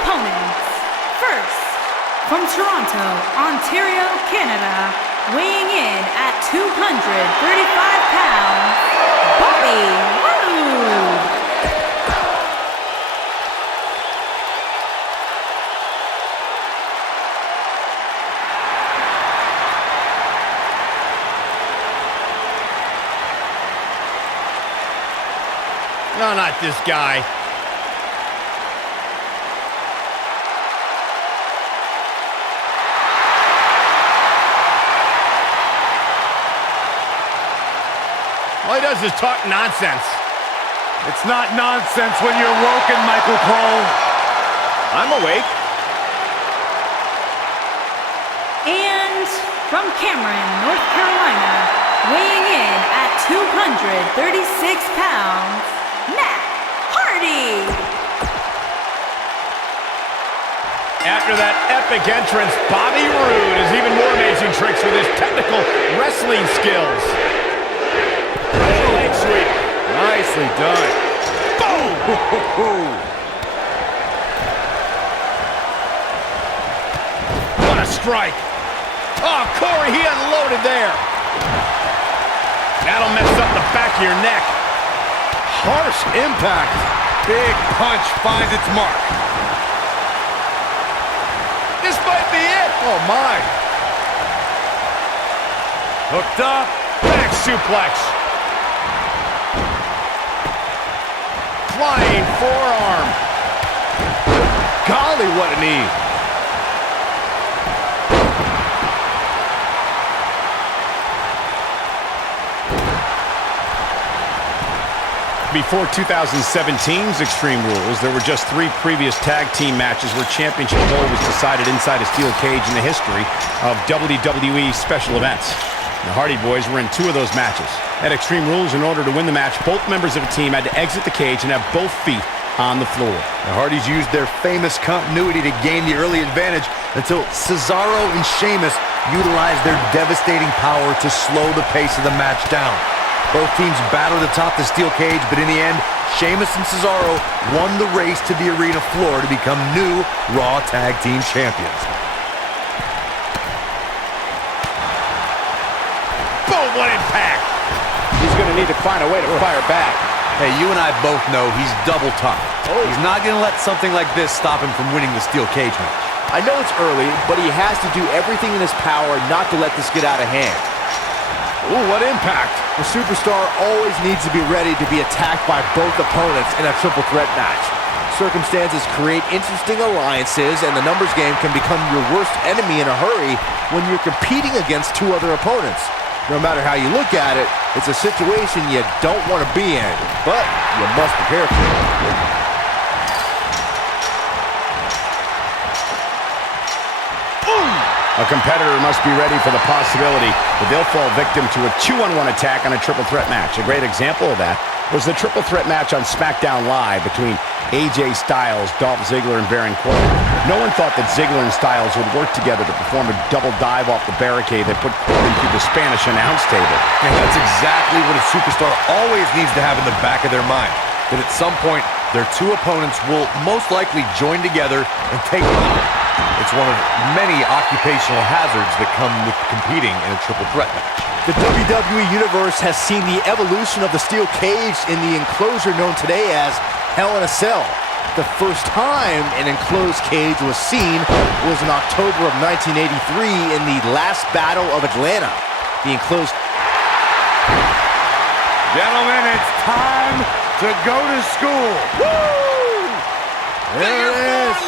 opponents. First, from Toronto, Ontario, Canada, weighing in at 235 pounds, Roode. No, not this guy. All he does is talk nonsense. It's not nonsense when you're woken, Michael Cole. I'm awake. And from Cameron, North Carolina, weighing in at 236 pounds, Matt Hardy. After that epic entrance, Bobby Roode has even more amazing tricks with his technical wrestling skills. Leg sweep. Nicely done. Boom! What a strike. Oh, Corey, he unloaded there. That'll mess up the back of your neck. Harsh impact. Big punch finds its mark. This might be it. Oh, my. Hooked up. Back suplex. Flying forearm. Golly, what a knee. Before 2017's Extreme Rules, there were just 3 previous tag team matches where championship gold was decided inside a steel cage in the history of WWE special events. The Hardy Boys were in 2 of those matches. At Extreme Rules, in order to win the match, both members of a team had to exit the cage and have both feet on the floor. The Hardys used their famous continuity to gain the early advantage until Cesaro and Sheamus utilized their devastating power to slow the pace of the match down. Both teams battled atop the steel cage, but in the end, Sheamus and Cesaro won the race to the arena floor to become new Raw Tag Team Champions. Boom, what impact! He's going to need to find a way to fire back. Hey, you and I both know he's double tough. He's not going to let something like this stop him from winning the steel cage match. I know it's early, but he has to do everything in his power not to let this get out of hand. Ooh, what impact! The superstar always needs to be ready to be attacked by both opponents in a triple threat match. Circumstances create interesting alliances, and the numbers game can become your worst enemy in a hurry when you're competing against 2 other opponents. No matter how you look at it, it's a situation you don't want to be in, but you must prepare for it. A competitor must be ready for the possibility that they'll fall victim to a 2-on-1 attack on a triple threat match. A great example of that was the triple threat match on SmackDown Live between AJ Styles, Dolph Ziggler, and Baron Corbin. No one thought that Ziggler and Styles would work together to perform a double dive off the barricade that put Corbin through the Spanish announce table. And that's exactly what a superstar always needs to have in the back of their mind. That at some point, their 2 opponents will most likely join together and take them out. It's one of many occupational hazards that come with competing in a triple threat match. The WWE Universe has seen the evolution of the steel cage in the enclosure known today as Hell in a Cell. The first time an enclosed cage was seen was in October of 1983 in the last Battle of Atlanta. The enclosed... Gentlemen, it's time to go to school. Woo! There it is.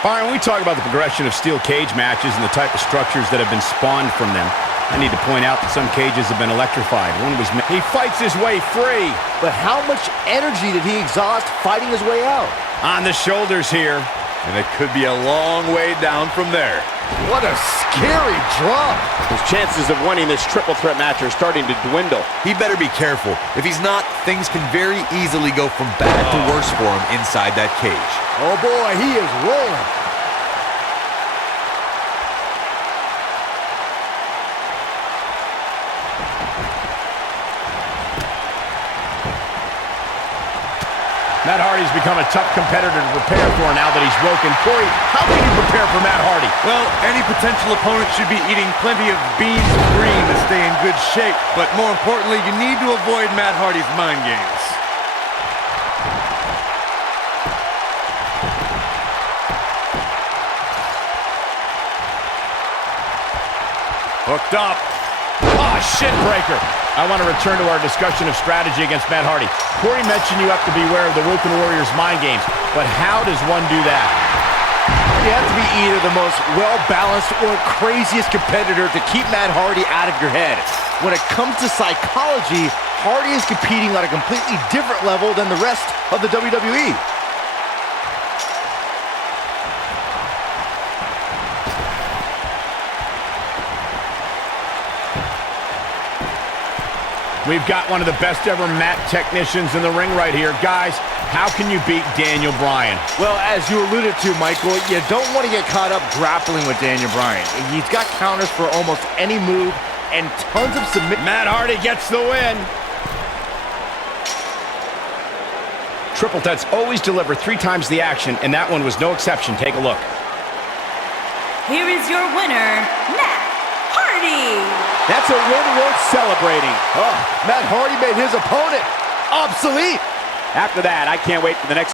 Bryan, when we talk about the progression of steel cage matches and the type of structures that have been spawned from them, I need to point out that some cages have been electrified. One was... He fights his way free. But how much energy did he exhaust fighting his way out? On the shoulders here. And it could be a long way down from there. What a scary drop. His chances of winning this triple threat match are starting to dwindle. He better be careful. If he's not, things can very easily go from bad to worse for him inside that cage. Oh boy, he is rolling. Matt Hardy's become a tough competitor to prepare for now that he's woken. Corey, how can you prepare for Matt Hardy? Well, any potential opponent should be eating plenty of beans and green to stay in good shape. But more importantly, you need to avoid Matt Hardy's mind games. Hooked up. Oh, shin breaker. I want to return to our discussion of strategy against Matt Hardy. Corey mentioned you have to beware of the Woken Warriors' mind games, but how does one do that? You have to be either the most well-balanced or craziest competitor to keep Matt Hardy out of your head. When it comes to psychology, Hardy is competing on a completely different level than the rest of the WWE. We've got one of the best ever mat technicians in the ring right here. Guys, how can you beat Daniel Bryan? Well, as you alluded to, Michael, you don't want to get caught up grappling with Daniel Bryan. He's got counters for almost any move and tons of submit. Matt Hardy gets the win. Triple threats always deliver 3 times the action, and that one was no exception. Take a look. Here is your winner, Matt Hardy. That's a win worth celebrating. Oh, Matt Hardy made his opponent obsolete. After that, I can't wait for the next